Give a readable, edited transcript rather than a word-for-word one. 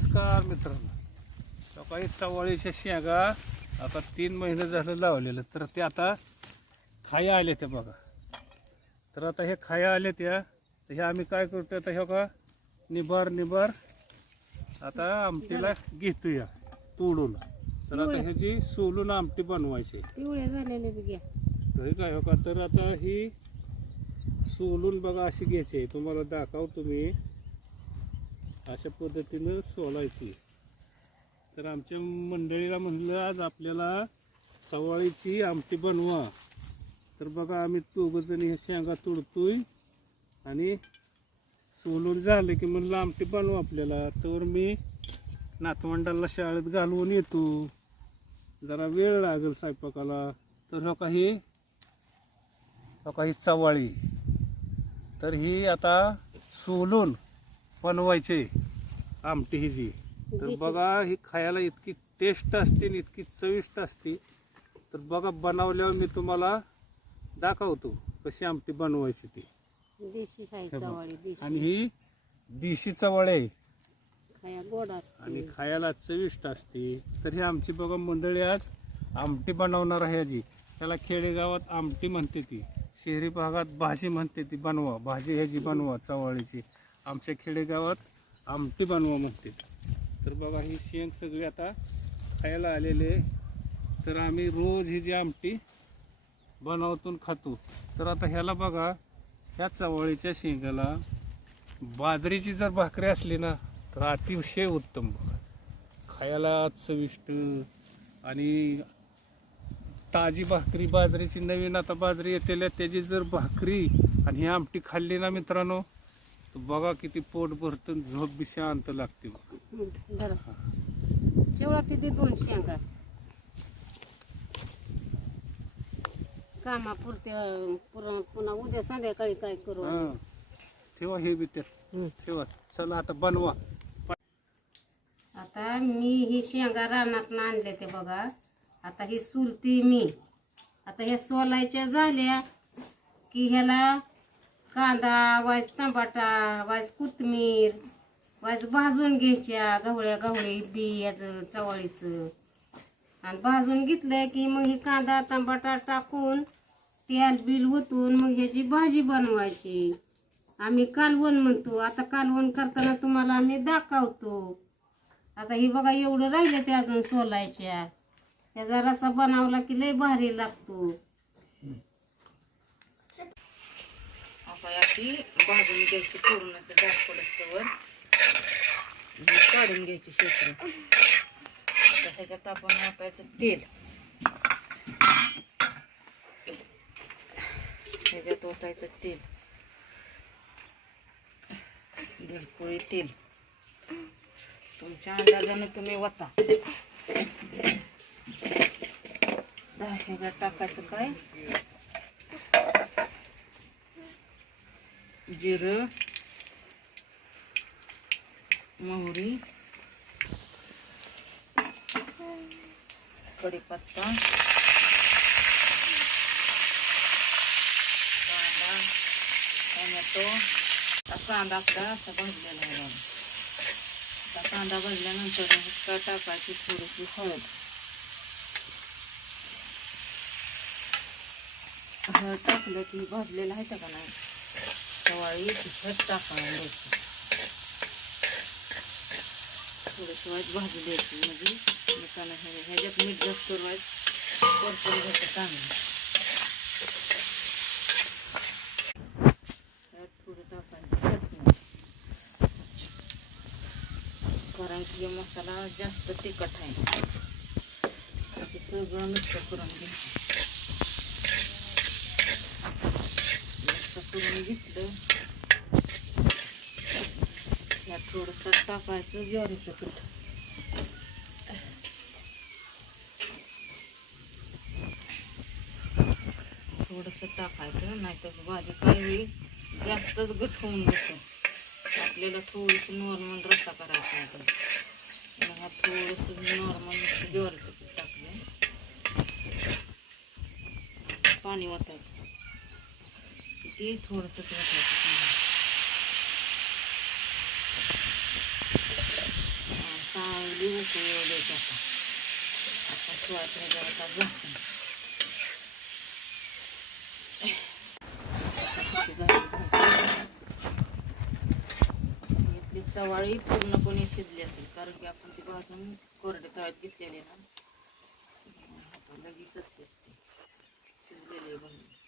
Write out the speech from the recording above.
नमस्कार मित्रांनो, सकाळी चवळीच्या शेंगा आता 3 महिने झालं लावलेलं, तर ते आता खाया आले ते बघा. तर आता हे खाया आले त्या, तर हे आम्ही काय करतो आता हे का निबार आता आमटीला घेतोया तोडून. तर आता ह्याची सोलून आमटी बनवायची. पिवळे झालेले बी घ्या. तर हे काय हो का, तर आता ही सोलून बघा अशी घ्यायची. तुम्हाला दाखवतो मी, अशा पद्धतीनं सोलायची. तर आमच्या मंडळीला म्हणलं आज आपल्याला चवळीची आमटी बनवा. तर बघा आम्ही दोघंजण हे शेंगा तोडतोय आणि सोलून झालं की म्हणलं आमटी बनवा आपल्याला. तर मी नातवंडाला शाळेत घालवून येतो, जरा वेळ लागेल स्वयंपाकाला. तर हो काही चवळी, तर ही आता सोलून बनवायचे आमटी हिची. तर बघा ही खायला इतकी टेस्ट असते आणि इतकी चविष्ट असते. तर बघा बनवल्यावर मी तुम्हाला दाखवतो कशी आमटी बनवायची ती. देशी चवळी देशी. आणि ही देशी चवळी आहे खाया गोड असते आणि खायला चविष्ट असते. तर ही आमची बघा मंडळी आज आमटी बनवणार आहे. ह्याची त्याला खेडेगावात आमटी म्हणते, ती शहरी भागात भाजी म्हणते. ती बनवा भाजी ह्याची बनवा चवळीची, आमच्या खेडेगावात आमटी बनवा म्हणते. तर बघा ही शेंग सगळी आता खायला आलेले. तर आम्ही रोज ही जी आमटी बनवतून खातो. तर आता ह्याला बघा, ह्या चवळीच्या शेंगाला बाजरीची जर भाकरी असली ना तर अतिशय उत्तम. बघा खायला चविष्ट आणि ताजी भाकरी, बाजरीची नवीन आता बाजरी येतेल्या त्याची जर भाकरी आणि ही आमटी खाल्ली ना मित्रांनो, तर बघा किती पोट भरतं, झोप बी शांत लागते. चिवळा तिथे 2 शेंगा कामापुरत्या पुन्हा उद्या संध्याकाळी काय करू. ठेवा हे बी ठेवा. चला आता बनवा. आता मी ही शेंगा रानात आणले ते बघा. आता ही सुलती मी. आता ह्या सोलायच्या झाल्या की ह्याला कांदा वाज, टमाटा वाज, कोथिंबीर वाज भाजून घ्यायच्या. गवळी बियाचं चवळीचं. आणि भाजून घेतलं की मग ही कांदा टमाटा टाकून तेल बिल ओतून मग ह्याची भाजी बनवायची. आम्ही कालवण म्हणतो. आता कालवण करताना तुम्हाला आम्ही दाखवतो. आता ही बघा एवढं राहिलं ते अजून सोलायच्या. त्याचा रसा बनवला की लय भारी लागतो. आता याची भाजून घ्यायची पूर्ण ते डाग पडस्तवर काढून घ्यायची शेकडं. आता ह्याच्यात आपण वाटायचं तेल. ह्याच्यात ओतायचं तेल, ढेरपोळी तेल. तुमच्या अंदाजाने तुम्ही वता. ह्याच्यात टाकायचं काय, जिरं, मोहरी, कढीपत्ता, कांदा, टोमॅटो. कांदा आपला असा भाजलेला आहे. आता कांदा भाजल्यानंतर काय टाकायची थोडीशी हळद. हळद टाकलं की भाजलेलं आहे का नाही चवळी तिखट टाकायला द्यायची. थोडंसं वाईट भाजी द्यायची म्हणजे मिठानं ह्याच्यात मीठ जास्त वाईट परतून घ्यायचं चांगलं. त्यात थोडं टाकायचं चटणी, कारण की मसाला जास्त तिखट आहे. ते सगळं मिक्स करून घ्यायचं. करून घेतलं यात थोडंसं टाकायचं ज्वारीचं पीठ. थोडंसं टाकायचं, नाहीतर भाजी काही वेळी जास्तच घट होऊन बसतो. आपल्याला थोडंसं नॉर्मल रस्सा करायचा आहे. तर हा थोडंसं नॉर्मल ज्वारीचं पीठ टाकलं, पाणी वाटायचं ते थोडंसं वाटायचं. उकळी येऊ द्यायची आता. आपण सोयाबीन जरा झाकून कशी झाली भाजी. इथली चवाळी पूर्णपणे शिजली असेल कारण की आपण ती भाजून कोरड्या तव्यात घेतलेली ना, लगेचच शिजते. शिजलेली भाजी.